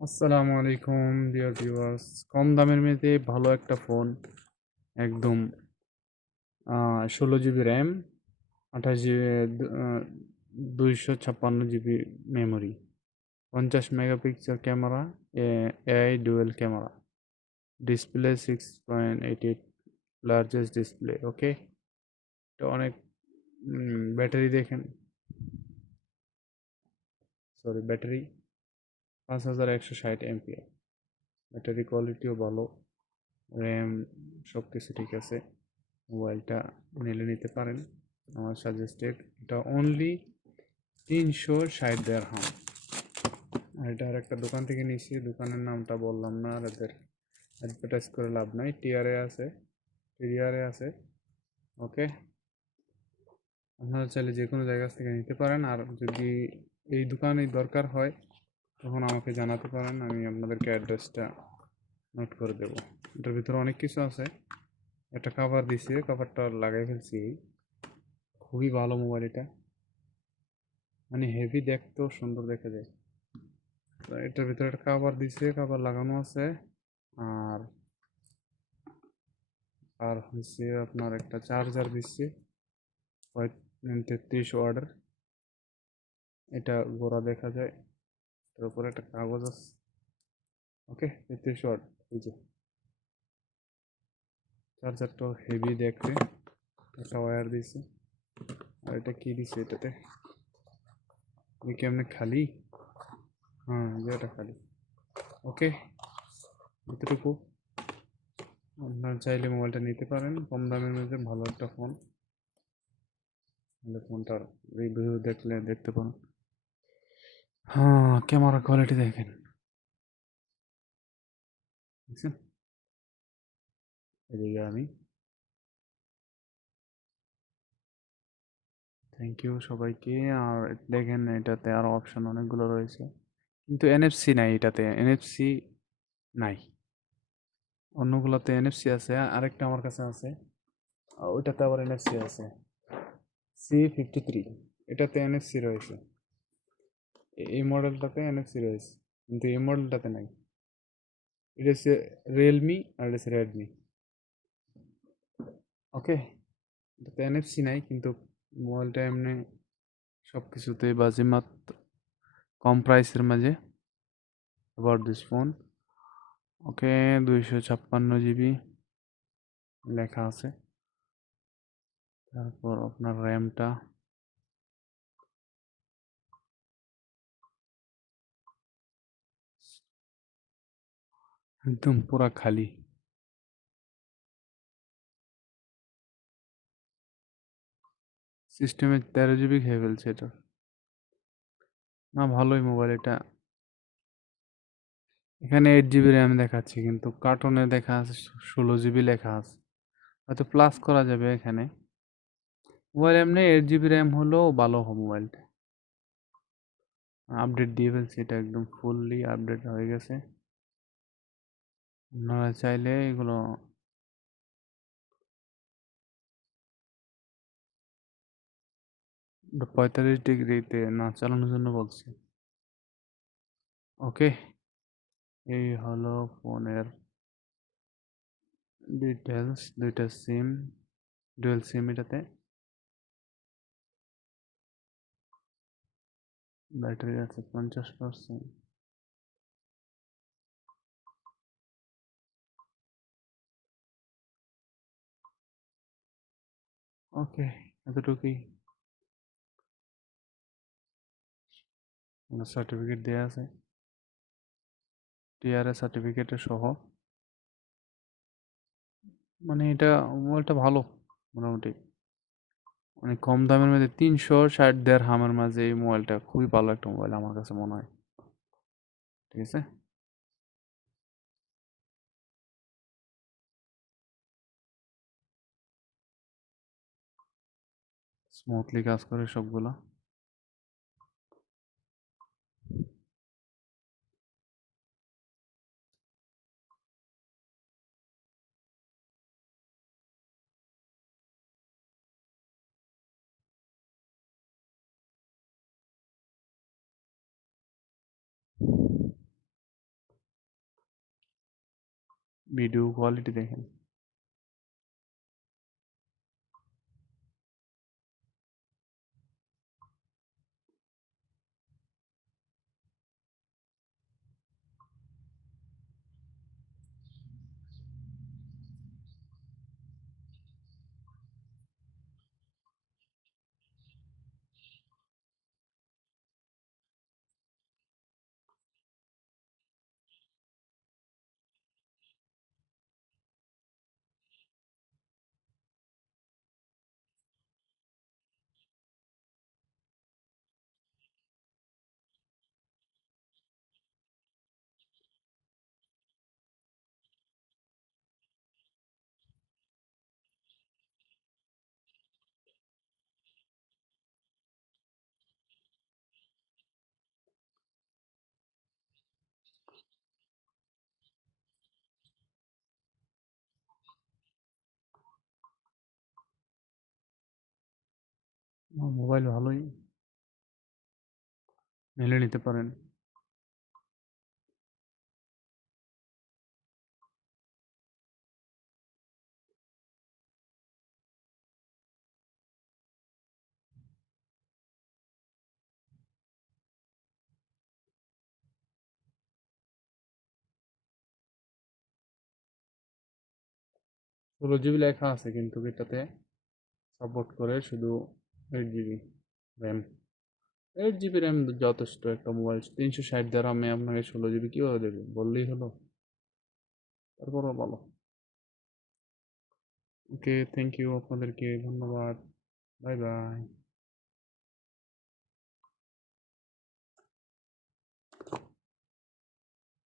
আসসালামু আলাইকুম dear viewers কম দামের মধ্যে ভালো একটা ফোন একদম ষোলো জিবি র্যাম আঠাশ জিবি দুইশো ছাপ্পান্ন জিবি মেমোরি পঞ্চাশ megapixel camera AI dual camera display six point eight eight largest display okay এটা অনেক ব্যাটারি দেখেন। সরি ব্যাটারি পাঁচ হাজার একশো ষাট এমপিআর। ব্যাটারি কোয়ালিটিও ভালো, র্যাম সব কিছু ঠিক আছে, মোবাইলটা নিলে নিতে পারেন। আমার সাজেস্টেড, এটা অনলি তিনশো ষাট দেড় হাম আর এটা আর একটা দোকান থেকে নিয়েছি দোকানের নামটা বললাম না, আর এদের অ্যাডভার্টাইজ করে লাভ নাই। টিআরএ আছে টিআরএ আছে ওকে আপনারা চাইলে যে কোনো জায়গা থেকে নিতে পারেন। আর যদি এই দোকানে দরকার হয় তখন আমাকে জানাতে পারেন, আমি আপনাদেরকে অ্যাড্রেসটা নোট করে দেব। এটার ভিতরে অনেক কিছু আছে। একটা কাভার দিছে কাভারটা লাগাই ফেলছি। খুবই ভালো মোবাইল এটা। মানে হেভি দেখতেও সুন্দর দেখা যায়। তো এটার ভিতরে একটা কাভার দিছে কাভার লাগানো আছে। আর আর হচ্ছে আপনার একটা চার্জার দিচ্ছে তেত্রিশ ওয়ার্ডের এটা গোড়া দেখা যায়। তার উপরে একটা কাগজ আছে ওকে? তেত্রিশ ওয়াট এই যে। চার্জারটা হেভি দেখতে, একটা ওয়্যার দিয়েছে। আর এটা কি দিছে এটাতে? এই কেমনে খালি? হ্যাঁ যে এটা খালি। ওকে? এতটুকু। আপনার চাইলে মোবাইলটা নিতে পারেন। কম দামের মধ্যে ভালো একটা ফোন ফোনটার রিভিউ দেখলে দেখতে পারেন হ্যাঁ ক্যামেরা কোয়ালিটি দেখেন। দেখছেন? এদিকে আমি। থ্যাংক ইউ সবাইকে। আর দেখেন এটাতে আরও অপশন অনেকগুলো রয়েছে। কিন্তু এনএফসি নাই এটাতে। এনএফসি নাই। অন্যগুলোতে এনএফসি আছে। আরেকটা আমার কাছে আছে। ওইটাতে আবার এনএফসি আছে। সি ফিফটি থ্রি এটাতে এনএফসি রয়েছে। এই মডেলটাতে এনএফসি রয়েছে কিন্তু এই মডেলটাতে নাই। এটা হচ্ছে রিয়েলমি আর এটা হচ্ছে রেডমি ওকে এটাতে এনএফসি নাই, কিন্তু মোবাইলটা এমনি সব কিছুতেই বাজিমাত কম প্রাইসের মাঝে। অ্যাবাউট দিস ফোন ওকে দুইশো ছাপ্পান্ন জিবি লেখা আছে। তারপর আপনার র্যামটা একদম পুরা খালি। সিস্টেমে তেরো জিবি খেয়ে ফেলছে এটা। না, ভালোই মোবাইল এটা। এখানে এইট জিবি র্যাম দেখাচ্ছে কিন্তু কার্টুনে দেখা আছে ষোলো জিবি লেখা আছে। হয়তো প্লাস করা যাবে এখানে। মোবাইল এমনি এইট জিবি র্যাম হলেও ভালো হবে মোবাইলটা আপডেট দিয়ে ফেলছি এটা একদম ফুললি আপডেট হয়ে গেছে। আপনারা চাইলে এগুলো পঁয়তাল্লিশ ডিগ্রিতে না চালানোর জন্য বলছি। ওকে। এই হলো ফোনের ডিটেলস দুইটা সিম, ডুয়েল সিম এটাতে। ব্যাটারি আছে পঞ্চাশ পার্সেন্ট। ওকে এতটুকুই সার্টিফিকেট দেওয়া আছে টিআরএ সার্টিফিকেটের সহ মানে এটা মোবাইলটা ভালো, মোটামুটি। মানে কম দামের মধ্যে তিনশো ষাট দেড় হামের মাঝে এই মোবাইলটা খুবই ভালো একটা মোবাইল আমার কাছে মনে হয়। ঠিক আছে? স্মুথলি কাজ করে সবগুলো। ভিডিও কোয়ালিটি দেখেন। মোবাইল ভালোই মেলে নিতে পারেন। ষোলো জিবি লেখা আছে কিন্তু এটাতে সাপোর্ট করে শুধু eight GB RAM eight GB RAM যথেষ্ট একটা মোবাইল, তিনশো ষাট দামে আপনাকে ষোলো জিবি কীভাবে দেবে? বললেই হলো। তারপরও বলো। ওকে থ্যাংক ইউ আপনাদেরকে ধন্যবাদ। Bye bye